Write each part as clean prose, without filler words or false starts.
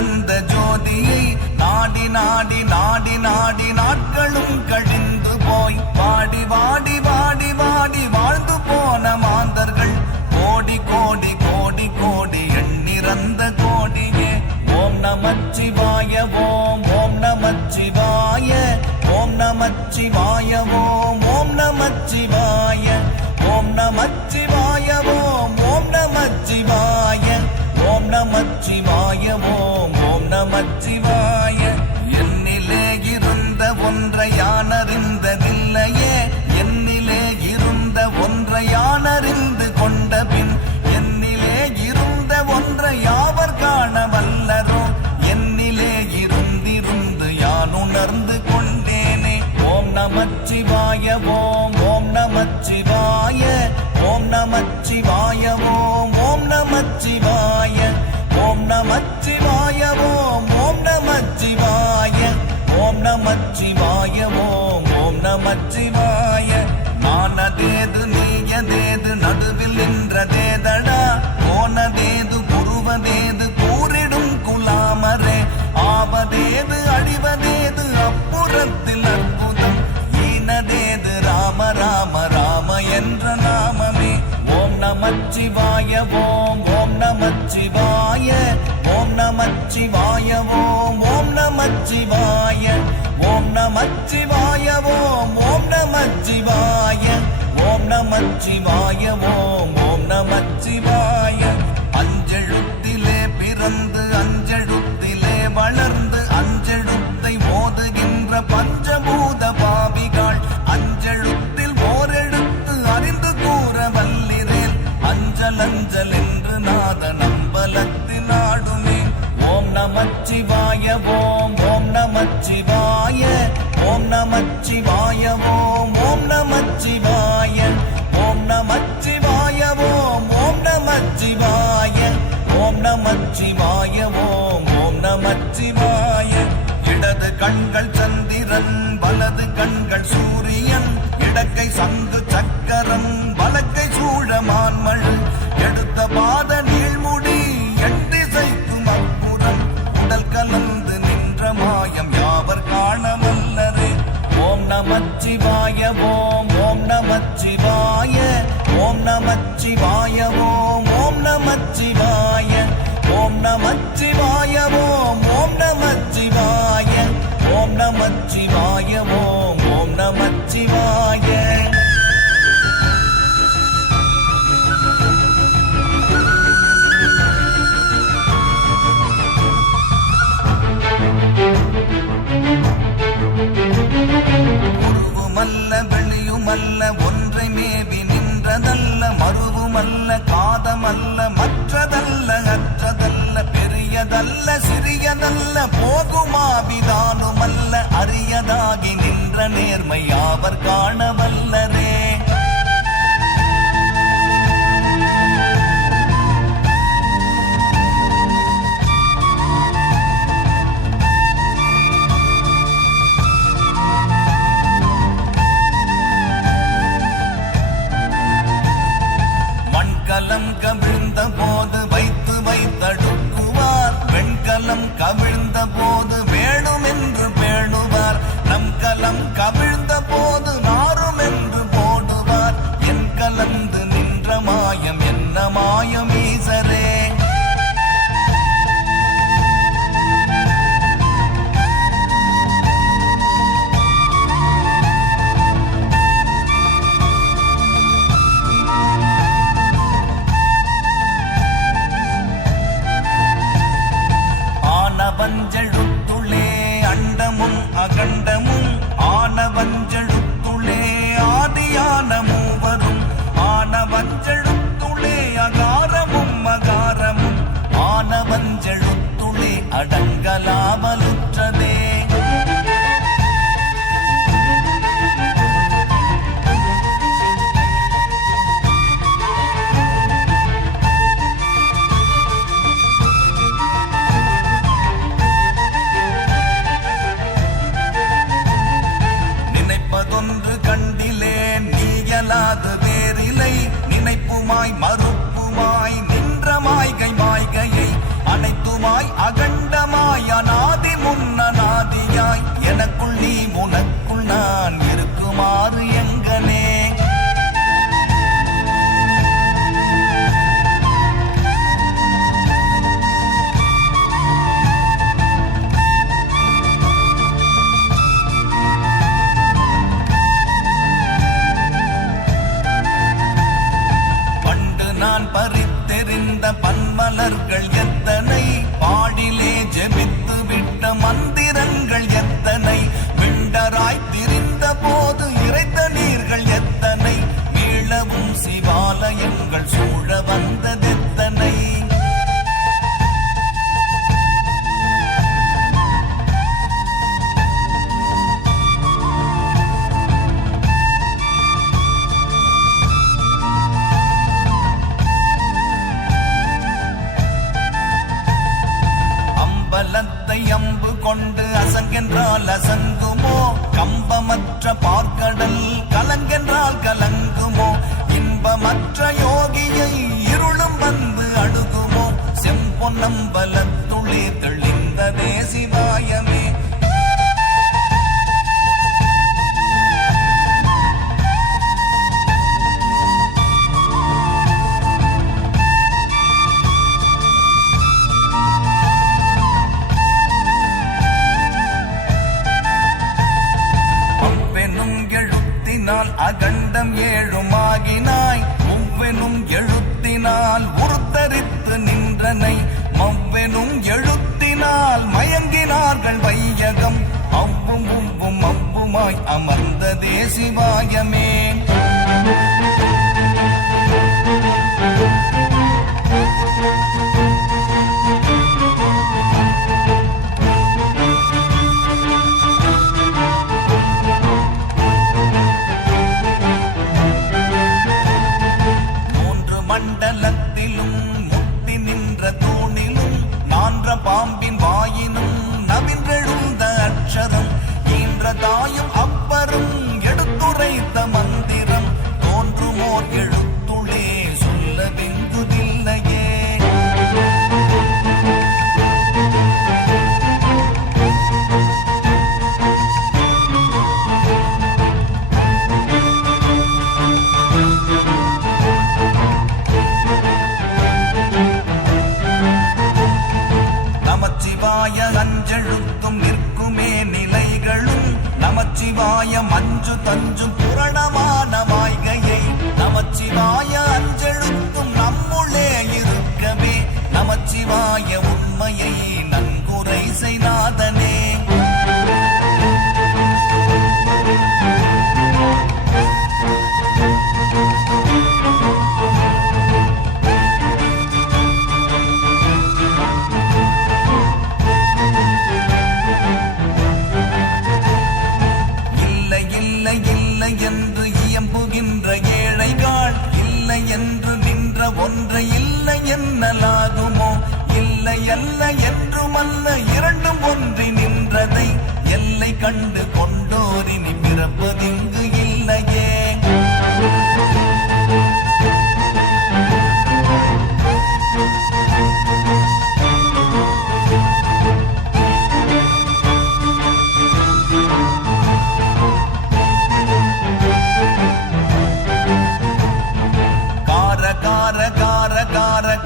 தந்த ஜோதியை நாடி நாடி நாடி நாடி நாட்களும் கழிந்து போய் வாடி வாடி வாடி வாடி வாழ்ந்து போன மாந்தர்கள் கோடி கோடி கோடி கோடி எண்ணிறந்த கோடியே. ஓம் நமச்சிவாய ஓம் ஓம் நமச்சிவாய ஓம் நமச்சிவாய ஓம் ஓம் நமச்சிவாய ஓம் நமச்சிவாய ஓம் ஓம் நமச்சிவாய ஓம் நமச்சிவாய ஓம் ஓம் நமச்சிவாய. என்னிலே இருந்த ஒன்றை யானறிந்ததில்லையே, என்னிலே இருந்த ஒன்றை யானறிந்து கொண்ட பின் என்னிலே இருந்த ஒன்றை யாவர் காண வல்லரோ, என்னிலே இருந்திருந்து யான் உணர்ந்து கொண்டேனே. ஓம் நமச்சிவாய ஓம் ஓம் நமச்சிவாய ஓம் நமச்சிவாய ஓம் ஓம் நமச்சிவாய ஓம் நமச்சிவாய ஓம் ஓம் நமச்சிவாய ஓம் நமச்சிவாய ஓம் ஓம் நமச்சிவாய. நானதேது நீயதேது நடுவில் நின்றதேதடா, போனதேது புருவதேது கூறிடும் குலாமரே, ஆவதேது அழிவதேது அப்புறத்தில் அற்புதம், ஈனதேது ராம ராம ராம என்ற நாமமே. ஓம் நமச்சிவாய ஓம் ஓம் நமச்சிவாய ஓம் நமச்சிவாய ஓம் ஓம் நமச்சிவாய ஓம் நமச்சிவாய ஓம் ஓம் நமச்சிவாய ஓம் நமச்சிவாய ஓம் ஓம் நமச்சிவாய. அஞ்செழுத்திலே பிறந்து அஞ்செழுத்திலே வளர்ந்து அஞ்செழுத்தை ஓதுகின்ற பஞ்சபூத பாவிகள் அஞ்செழுத்தில் ஓரெழுத்து அறிந்து கூற வல்லிரேல், அஞ்சல் அஞ்சல் என்று நாத நம்பலத்தின் ஆடுமே. ஓம் நமச்சிவாய ஓம் ஓம் நமச்சிவாய ஓம் நமச்சிவாய ஓம் ஓம் நமச்சிவாய ஓம் நமச்சிவாய ஓம் ஓம் நமச்சிவாய ஓம் நமச்சிவாய ஓம் ஓம் நமச்சிவாய. இடது கண்கள் சந்திரன் வலது கண்கள் சூரியன், இடக்கை சங்கு சக்கரம் வலக்கை சூழமான்மள், எடுத்த பாத நீழ்முடி எட்டிசைக்கும் அப்புறம் உடல் கலந்து நின்ற மாயம் யாவர் காணவல்லரே. ஓம் நமச்சிவாய ஓம் ஓம் நமச்சிவாய ஓம் நமச்சிவாய ஓம் ஓம் நமச்சிவாய ஓம் நமச்சிவாய ஓம் ஓம் நமச்சிவாய ஓம் நமச்சிவாய ஓம் ஓம் நமச்சிவாய. உருவுமல்ல வெளியுமல்ல ஒன்றை மேவி நின்றதல்ல, மருவுமல்ல காதமல்ல மற்றதல்ல அற்றதல்ல, பெரியதல்ல சிறியதல்ல போகுமாவிதானுமல்ல, அரியதாகி நின்ற நேர்மை யாவர் காணவல்லரே. மண்கலம் கவிழ்ந்த போது வைத்து வைத்தடுக்குவார், வெண்கலம் கவிழ்ந்த போது வேணும் என்று பேணுவார், நம் கலம் கவிழ்ந்த போது நாரும் என்று போடுவார், என் கலந்து நின்ற மாயம் என்ன மாயம் ஈசரே. ஆனவஞ்செழுத்துளே அண்டமும் அகண்டமும், ஆனவஞ்செழுத்துளே ஆதியான மூவரும், ஆனவஞ்செழுத்துளே அகாரமும் அகாரமும், ஆனவஞ்செழுத்துளே அடங்கலாமலுற்றதே. நினைப்பது வேறிலை நினைப்புமாய் மறுப்புமாய் நின்ற மாய்கை மாய்கையை அனைத்துமாய் அகண்டமாய் நான் பறித்தெறிந்த பன்மலர்கள் எத்தனை, பாடிலே ஜெபித்து விட்ட மந்திரங்கள் எத்தனை, விண்டராய் திரிந்த போது இறைத்த நீர்கள் எத்தனை, மீளவும் சிவாலயங்கள் சூழ வந்ததெத்தனை. அம்பு கொண்டு அசங்கென்றால் அசங்குமோ, கம்பமற்ற பார்க்கடல் கலங்கென்றால் கலங்குமோ, இன்பமற்ற யோகியை இருளும் வந்து அணுகுமோ, செம்பொன்னம்பலத்துளே தெளிந்ததே சிவாயமே. அகண்டம் ஏழுமாகினாய், மூவெனும் எழுத்தினால் உருத்தரித்து நின்றனை, மவ்வெனும் எழுத்தினால் மயங்கினார்கள் வையகம், அவ்வும் உவ்வும் அவ்வுமாய் அமர்ந்ததே சிவாயமே. மண்டலத்திலும் முட்டி நின்ற தூணிலும் நான்ற பாம்பின் வாயினும் நவின்றெழுந்த அக்ஷரம், ஈன்ற தாயும் அப்பரும் எடுத்துரைத்த மந்திரம், தோன்றுமோர் எழுத்துளே சொல்ல வெங்குதில்லையே. அஞ்செழுத்தும் நிற்குமே நிலைகளும், நமச்சிவாய மஞ்சு தஞ்சும் புரணமான வாய்கையை, நமச்சிவாய அஞ்செழுத்தும் நம்முள்ளே இருக்கவே, நமச்சிவாய உண்மையை நன்குரை செய்நாதனே. என்று இயம்புகின்ற ஏழைகள், இல்லை என்று நின்ற ஒன்றை இல்லை என்னலாகுமோ, இல்லை அல்ல என்றுமல்ல இரண்டும் ஒன்றி நின்றதை, எல்லை கண்டு கொண்டோரினி பிறப்பதிங்கு இல்லையே.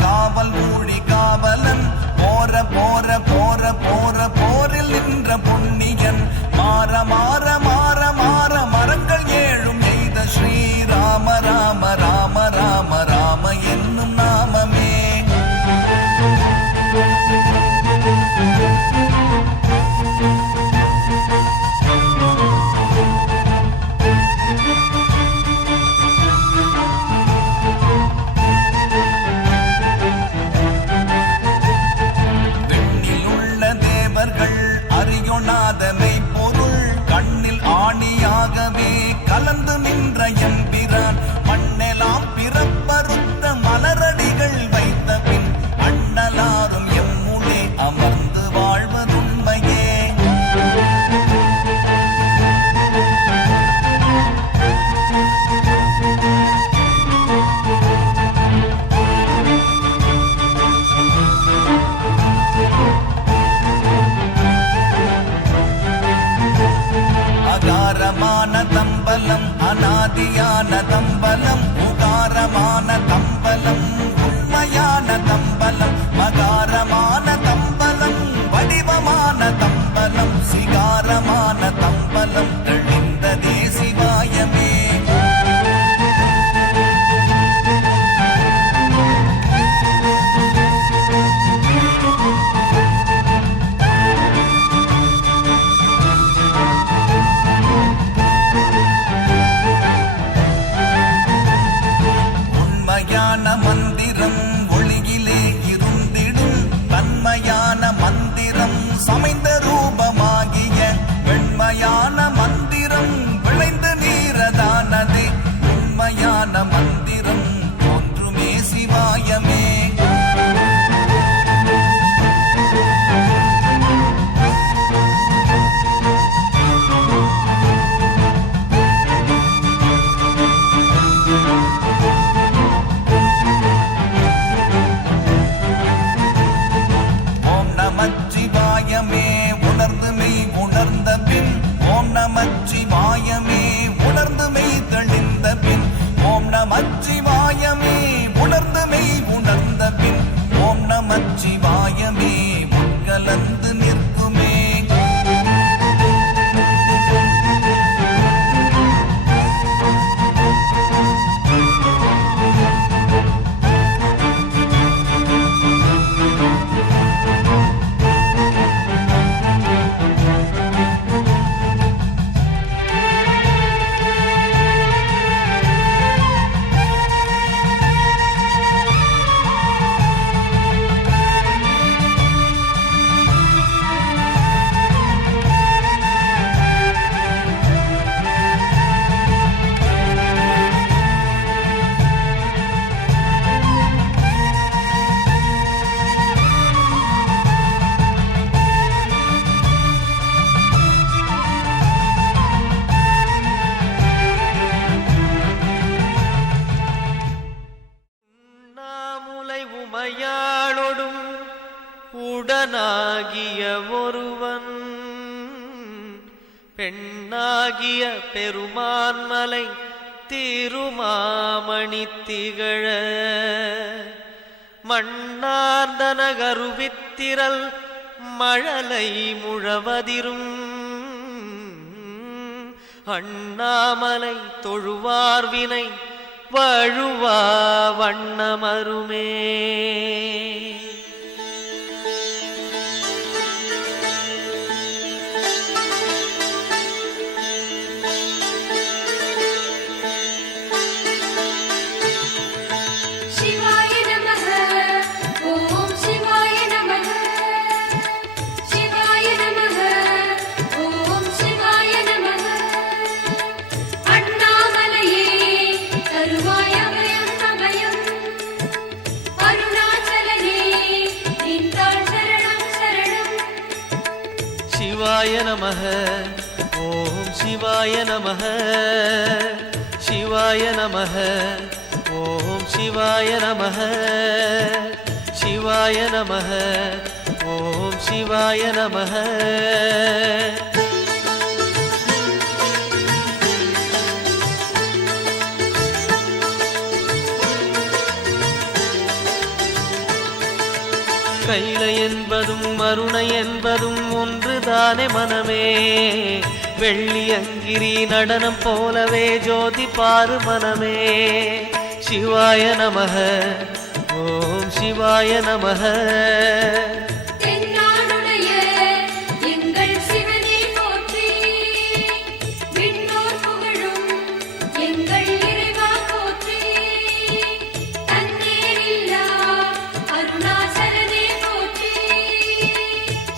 காவல் ஊழி காவலன், போற போற போற போற போரில் நின்ற புண்ணியன், மாற மாற மாற மாற மரங்கள் ஏழும் எய்த ஸ்ரீராம ராம ராம ராம ராம என்னும் நாமமே. அறியொணாதமை பொருள் கண்ணில் ஆணியாகவே கலந்து நின்ற எம்பிரான், மண்ணெலாம் பிறப்பறுத்த மலரடிகள் வைத்த பின் அண்ணலாரும் எம்முனே அமர்ந்து வாழ்வதுண்மையே. அகாரமான தம்பலம் அநாதியான தம்பலம், உகாரமான தம்பலம் உண்மையான தம்பலம், மகாரமான தம்பலம் வடிவமான தம்பலம், சிகாரமான தம்பலம் தெளிந்ததே சிவாயமே. உண்மையான மந்திரம் ஒளியிலே இருந்திடும் தன்மையான மந்திரம் சமைந்த ரூபமாகிய வெண்மையான மந்திரம் விளைந்து நீரதானதே உண்மையான மந்திரம் தோன்றுமே சிவாயமே நமச்சிவாயமே உணர்ந்து மெய் உணர்ந்த பின் ஓம் நமச்சிவாயமே உணர்ந்து மெய் தெளிந்த பின் ஓம் நமச்சிவாயமே உணர்ந்து மெய் உணர்ந்த பின் ஓம் நமச்சிவாயமே உட்கலந்து நிற்குமே உமையாளொடும் உடனாகிய ஒருவன் பெண்ணாகிய பெருமான்மலை திருமாமணி திகழ மண்ணார்ந்தன கருவித்திரல் மழலை முழவதிரும் அண்ணாமலை தொழுவார்வினை வழுவா வண்ணமருமே சிவாய நமः ஓம் சிவாய நமः சிவாய நமः ஓம் சிவாய நமः சிவாய நமः ஓம் சிவாய நமः கைலை என்பதும் மருணை என்பதும் ஒன்றுதானே மனமே வெள்ளி அங்கிரி நடனம் போலவே ஜோதி பாரு மனமே சிவாய நமः ஓம் சிவாய நமः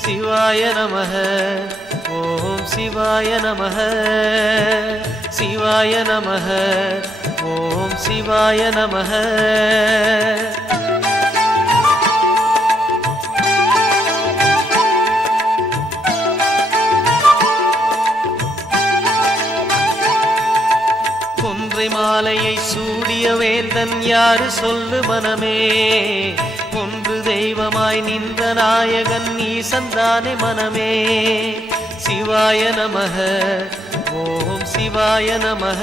சிவாய நமः ஓம் சிவாய நமः சிவாய நமः ஓம் சிவாய நமः கொன்றை மாலையை சூடிய வேந்தன் யாரு சொல்லு மனமே ஒன்று தெய்வமாய் நின்ற நாயகன் ஈசந்தானே மனமே சிவாய நமः ஓம் சிவாய நமः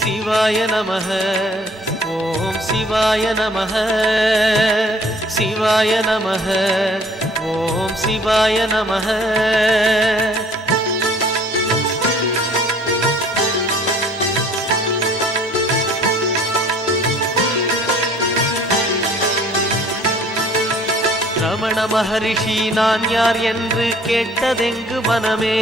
சிவாய நமः ஓம் சிவாய நமः சிவாய நமः ஓம் சிவாய நமः ரமண மகரிஷி நான் யார் என்று கேட்டதெங்கு மனமே?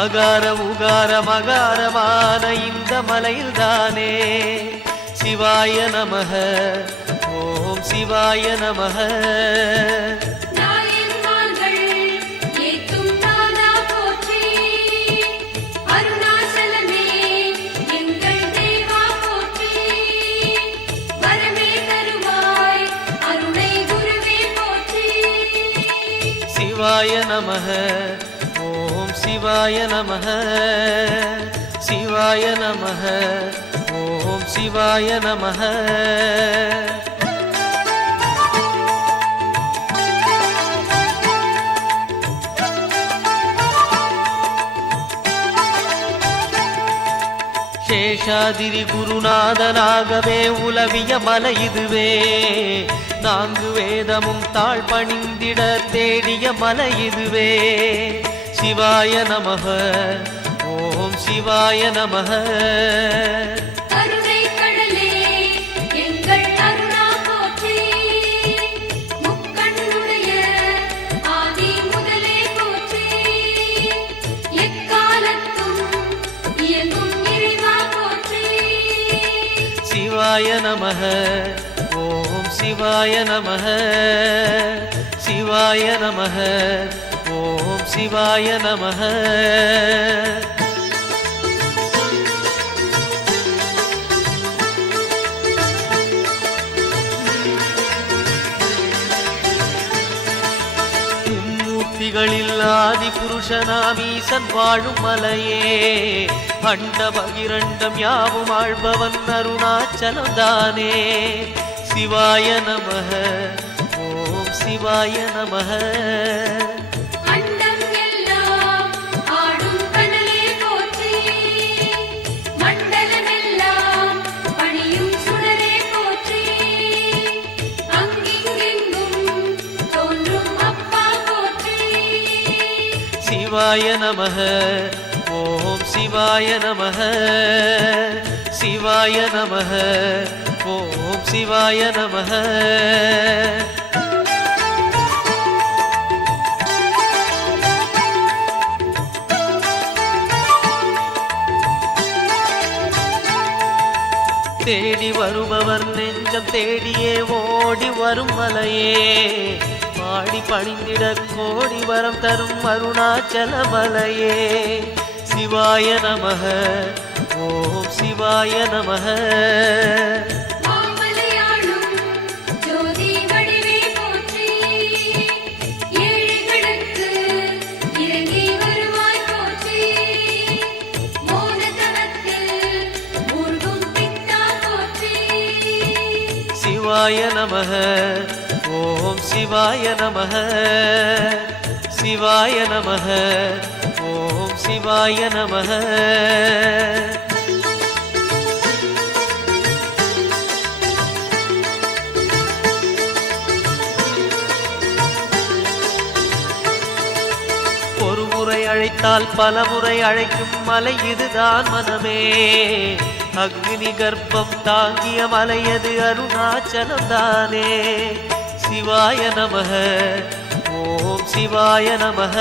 அகார உகார மகாரமான இந்த மலையில்தானே. சிவாய நமக, ஓம் சிவாய நமக. சிவாய நமக, ஓம் சிவாய நமக. சிவாய நமக, ஓம் சிவாய நமக. சேஷாதிரி குருநாதனாகவே உலவிய மலை இதுவே. நான்கு வேதமும் தாழ் பணிந்திட தேடிய மலை இதுவே. சிவாய நமக, ஓம் சிவாய நமக. சிவாய நமக, ஓம் சிவாய நமக. சிவாய நமக, ஓம் சிவாய நமக. மும்மூர்த்திகளில் ஆதி புருஷனாம் ஈசன் வாழும் மலையே. அண்ட பகிரண்டம் யாவும் ஆழ்பவன் அருணாச்சலம் தானே. சிவாய நமக, ஓம் சிவாய நமக. சிவாய நமக, ஓம் சிவாய நமக. சிவாய நமக, ஓம் சிவாய நமக. தேடி வருபவர் நெஞ்சம் தேடியே ஓடி வரும் மலையே. பாடி பணிந்திட கோடி வரம் தரும் அருணாச்சல மலையே. சிவாய நமக, ஓம் சிவாய நமக. சிவாய நமக, ஓம் சிவாய நமக. சிவாய நமக, ஓம் சிவாய நமக. ஒரு முறை அழைத்தால் பல முறை அழைக்கும் மலை இதுதான் மனமே. அக்னி கர்ப்பம் தாங்கிய மலையது அருணாச்சலம் தானே. சிவாய நமக, ஓம் சிவாய நமக.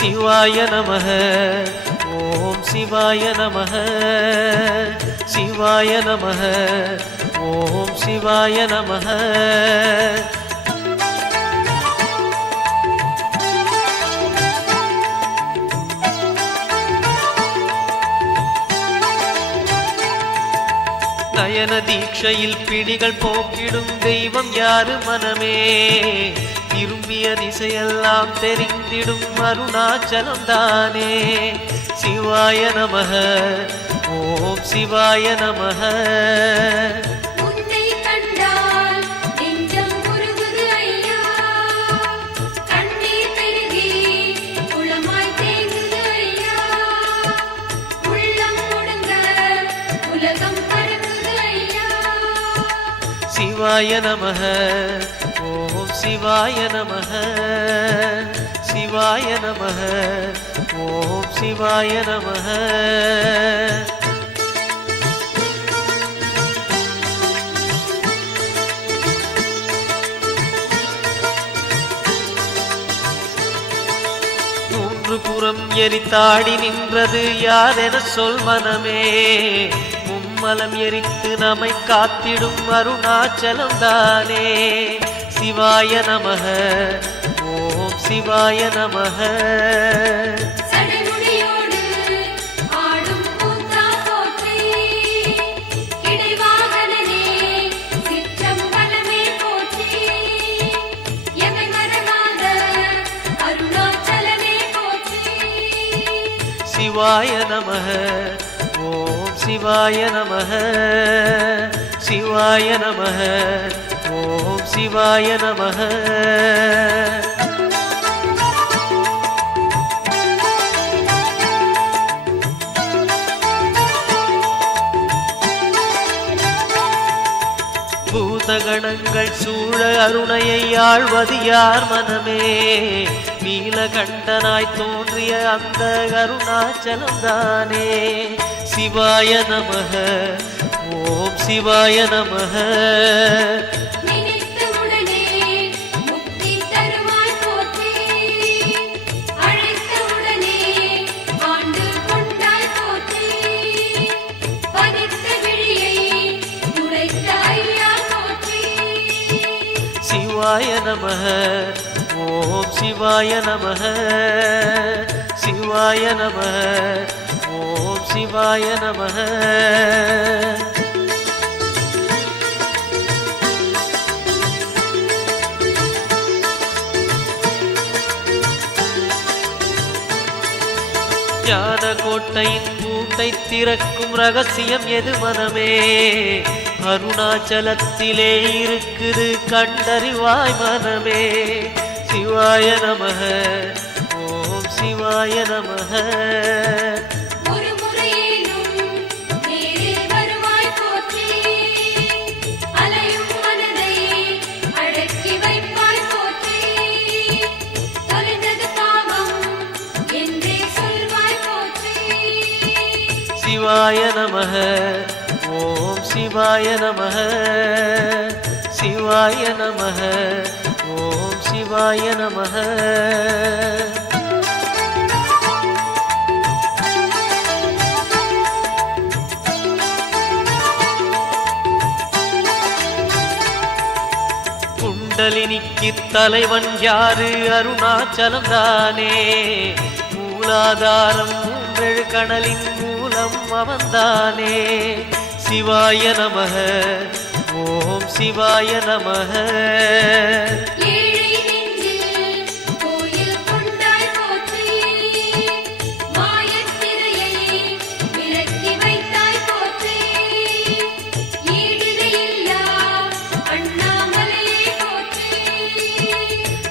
சிவாய நமக, ஓம் சிவாய நமக. சிவாய நமக, ஓம் சிவாய நமக. நயன தீட்சையில் பிடிகள் போக்கிடும் தெய்வம் யாரு மனமே. திரும்பிய திசையெல்லாம் தெரிந்திடும் அருணாச்சலம் தானே. சிவாய நமக, ஓம் சிவாய நமக. சிவாய நமः ஓம் சிவாய நமः சிவாய நமः ஓம் சிவாய நமः புறம் எரித்தாடி நின்றது யாரென சொல் மனமே மும்மலம் எரித்து நம்மை காத்திடும் அருணாச்சலம் தானே சிவாய நமः ஓம் சிவாய நமः சிவாய நமः ஓம் சிவாய நமः சிவாய நமः ஓம் சிவாய நமः பூதகணங்கள் சூழ அருணையை ஆழ்வது யார் மனமே நீலகண்டனாய் தோன்றிய அந்த அருணாச்சலம் தானே சிவாய நமः ஓம் சிவாய நமः சிவாய நமः ஓம் சிவாய நமः சிவாய நமः ஓம் சிவாய நமः ஞான கோட்டையின் பூட்டை திறக்கும் ரகசியம் எது மனமே அருணாச்சலத்திலே இருக்குது கண்டறிவாய் மனமே சிவாய நமः ஓம் சிவாய நமः சிவாய நமः ஓம் சிவாய நமः சிவாய நமः ஓம் சிவாய நமः குண்டலினிக்கு தலைவன் யாரு அருணாச்சலம் தானே மூலாதாரம் மூன்றெழு கணலின் மூலம் அவன்தானே சிவாய நமः ஓம் சிவாய நமः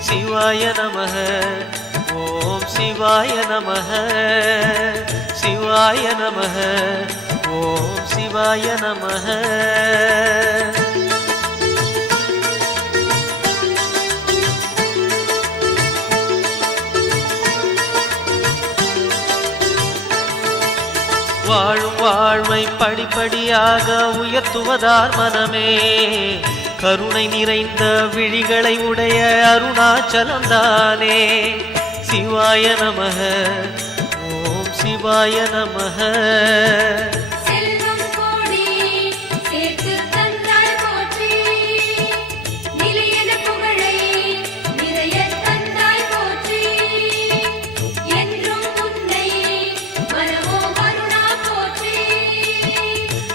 சிவாய நமः ஓம் சிவாய நமः சிவாய நமः ஓம் சிவாய நமः வாழும் வாழ்வை படிப்படியாக உயர்த்துவதார் மனமே கருணை நிறைந்த விழிகளை உடைய அருணாச்சலம் தானே சிவாய நமः ஓம் சிவாய நமः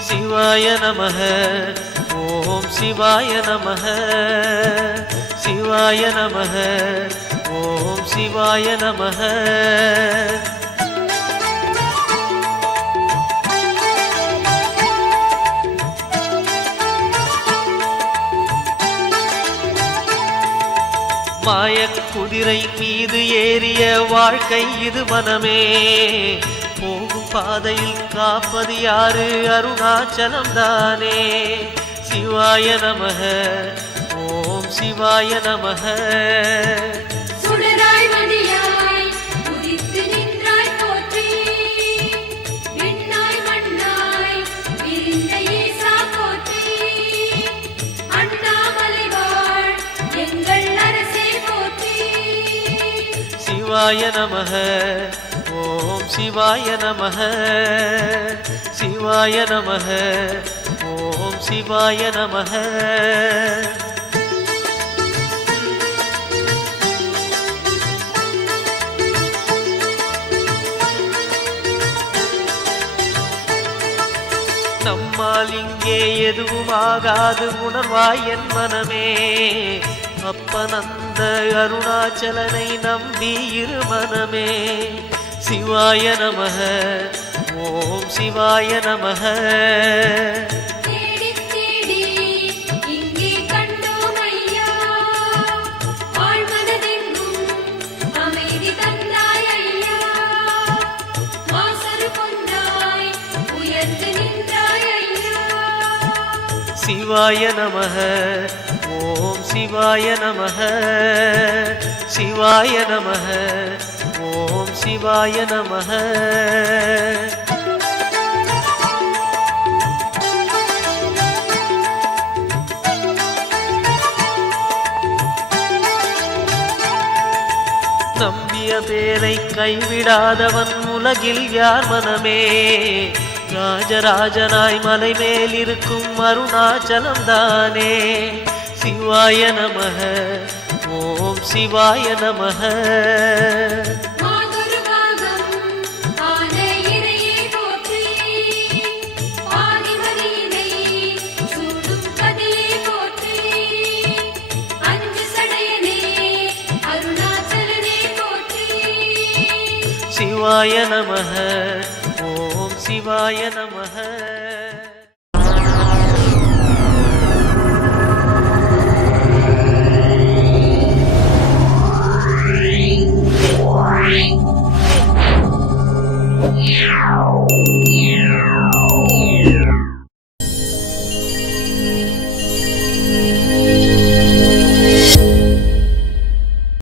சிவாய நமः ஓம் சிவாய நமः சிவாய நமः ஓம் சிவாய நமः மாயக் குதிரை மீது ஏறிய வாழ்க்கை இது மனமே போகும் பாதையில் காப்பது யாரு அருணாச்சலம் தானே சிவாய நமக. ஓம் சிவாய நமக. சுடராய் மதியாய் உதித்து நின்றாய் போற்றி, விண்ணாய் மண்ணாய் விரிந்த ஈசா போற்றி, அண்ணாமலை வாழ் எங்கள் அரசே போற்றி. சிவாய நமக. ஓம் சிவாய நமக. சிவாய நமக. ஓம் சிவாய நமக. நம்மால் இங்கே எதுவும் ஆகாது உணர்வாய் என் மனமே. அப்பனந்த அருணாச்சலனை நம்பி இரு மனமே. சிவாய நமக. ஓம் சிவாய நமக. தேடி தேடி இங்கே கண்டோம் ஐயா, ஆழ்மனதெங்கும் அமைதி தந்தாய் ஐயா. வாசல் கொண்டாய் உயர்ந்து நின்றாய் ஐயா. சிவாய நமக. ஓம் சிவாய நமக. சிவாய நமக. ஓம் சிவாய நமக. நம்பிய பேரை கைவிடாதவன் உலகில் யார் மனமே. ராஜராஜனாய் மலை மேல் இருக்கும் அருணாச்சலம் தானே. சிவாய நமக. ஓம் சிவாய நமக. மாதுருகாகம் ஆன இறையே போற்றி, ஆதிமதியினை சூடும் கதியே போற்றி, அஞ்சு சடையனே அருணாச்சலனே போற்றி. சிவாய நமக. ஓம் சிவாய நமக.